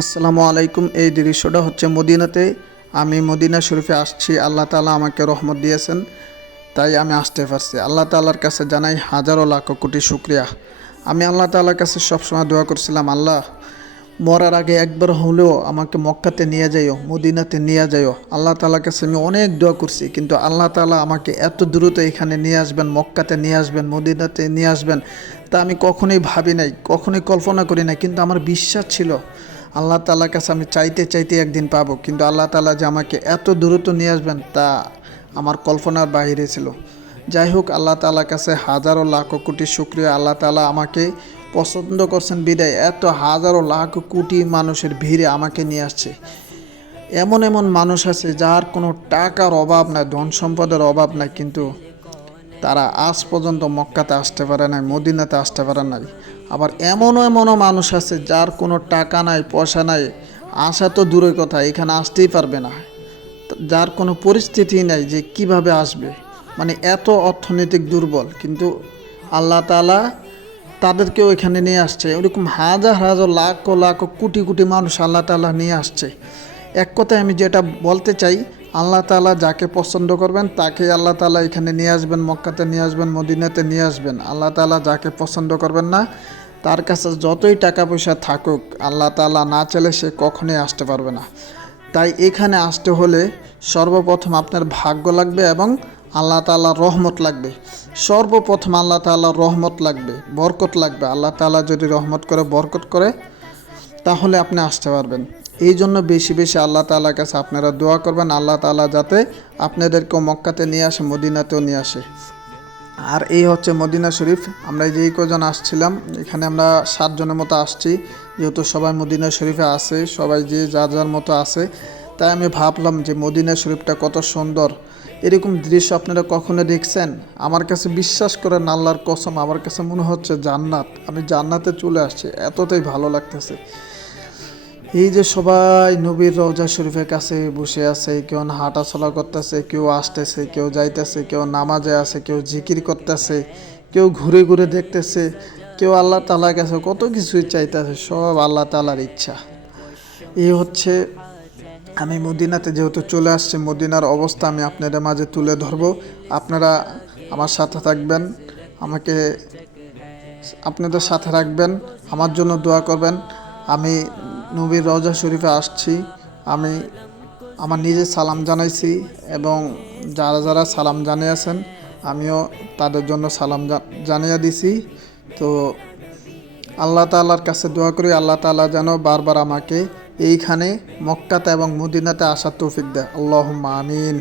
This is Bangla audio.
আসসালামু আলাইকুম। এই দৃশ্যটা হচ্ছে মদিনাতে। আমি মদিনা শরীফে আসছি, আল্লাহ তাআলা আমাকে রহমত দিয়েছেন, তাই আমি আসতে পারছি। আল্লাহ তাআলার কাছে জানাই হাজারো লাখ কোটি শুকরিয়া। আমি আল্লাহ তাআলার কাছে সবসময় দোয়া করছিলাম, আল্লাহ মরার আগে একবার হলেও আমাকে মক্কাতে নিয়ে যাইও, মদিনাতে নিয়ে যাইও। আল্লাহ তাআলার কাছে আমি অনেক দোয়া করছি, কিন্তু আল্লাহ তাআলা আমাকে এত দ্রুত এখানে নিয়ে আসবেন, মক্কাতে নিয়ে আসবেন, মদিনাতে নিয়ে আসবেন, তা আমি কখনোই ভাবি নাই, কখনোই কল্পনা করি নাই। কিন্তু আমার বিশ্বাস ছিল আল্লাহ তাআলার কাছে আমি চাইতে চাইতে একদিন পাবো, কিন্তু আল্লাহ তাআলা যে আমাকে এত দ্রুত নিয়ে আসবেন তা আমার কল্পনার বাইরে ছিল। যাই হোক, আল্লাহ তাআলার কাছে হাজারো লাখ কোটি শুকরিয়া। আল্লাহ তাআলা আমাকে পছন্দ করছেন বিদায় এত হাজারো লাখ কোটি মানুষের ভিড়ে আমাকে নিয়ে আসছে। এমন এমন মানুষ আছে যার কোনো টাকার অভাব নাই, ধন সম্পদের অভাব নাই, কিন্তু তারা আজ পর্যন্ত মক্কাতে আসতে পারে নাই, মদিনাতে আসতে পারে নাই। আবার এমনও মানুষ আছে যার কোনো টাকা নাই, পয়সা নাই, আসা তো দূরের কথা, এখানে আসতেই পারবে না, যার কোনো পরিস্থিতি নাই যে কিভাবে আসবে, মানে এত অর্থনৈতিক দুর্বল, কিন্তু আল্লাহ তাআলা তাদেরকেও এখানে নিয়ে আসছে। এরকম হাজার হাজার লাখ লাখ কোটি কোটি মানুষ আল্লাহ তাআলা নিয়ে আসছে। এক কথায় আমি যেটা বলতে চাই, আল্লাহ তাআলা যাকে পছন্দ করবেন তাকে আল্লাহ তাআলা এখানে নিয়ে আসবেন, মক্কাতে নিয়ে আসবেন, মদিনাতে নিয়ে আসবেন। আল্লাহ তাআলা যাকে পছন্দ করবেন না, তার কাছে যতই টাকা পয়সা থাকুক, আল্লাহ তাআলা না চাইলে সে কখনোই আসতে পারবে না। তাই এখানে আসতে হলে সর্বপ্রথম আপনার ভাগ্য লাগবে এবং আল্লাহ তাআলার রহমত লাগবে। সর্বপ্রথম আল্লাহ তাআলার রহমত লাগবে, বরকত লাগবে। আল্লাহ তাআলা যদি রহমত করে, বরকত করে, তাহলে আপনি আসতে পারবেন। এই জন্য বেশি বেশি আল্লাহ তাআলার কাছে আপনারা দোয়া করবেন, আল্লাহ তাআলা যাতে আপনাদেরকেও মক্কাতে নিয়ে আসে, মদিনাতেও নিয়ে আসে। আর এই হচ্ছে মদিনা শরীফ। আমরা যেই কজন আসছিলাম, এখানে আমরা 7 জনের মতো আসছি। যেহেতু সবাই মদিনা শরীফে আছে, সবাই যে যার যার মতো আছে, তাই আমি ভাবলাম যে মদিনা শরীফটা কত সুন্দর। এরকম দৃশ্য আপনারা কখনো দেখছেন? আমার কাছে বিশ্বাস করেন, আল্লাহর কসম, আমার কাছে মনে হচ্ছে জান্নাত। আমি জান্নাতে চলে আসছি, এতটাই ভালো লাগতেছে। এই যে সবাই নবীর রওজা শরীফের কাছে বসে আছে, কেউ হাঁটাচলা করতেছে, কেউ আসতেছে, কেউ যাইতেছে, কেউ নামাজে আছে, কেউ জিকির করতেছে, কেউ ঘুরে ঘুরে দেখতেছে, কেউ আল্লাহ তাআলার কাছে কত কিছুই চাইতেছে। সব আল্লাহ তাআলার ইচ্ছা। এই হচ্ছে, আমি মদিনাতে যেহেতু চলে আসছি, মদিনার অবস্থা আমি আপনাদের মাঝে তুলে ধরবো। আপনারা আমার সাথে থাকবেন, আমাকে আপনাদের সাথে রাখবেন, আমার জন্য দোয়া করবেন। আমি নবীর রওজা শরীফে আসছি, আমি আমার নিজে সালাম জানাইছি, এবং যারা যারা সালাম জানিয়েছেন আমিও তাদের জন্য সালাম জানিয়ে দিছি। তো আল্লাহ তাআলার কাছে দোয়া করি, আল্লাহ তাআলা যেন বারবার আমাকে এইখানে মক্কাতে এবং মদিনাতে আসার তৌফিক দেয়। আল্লাহুম্মা আমিন।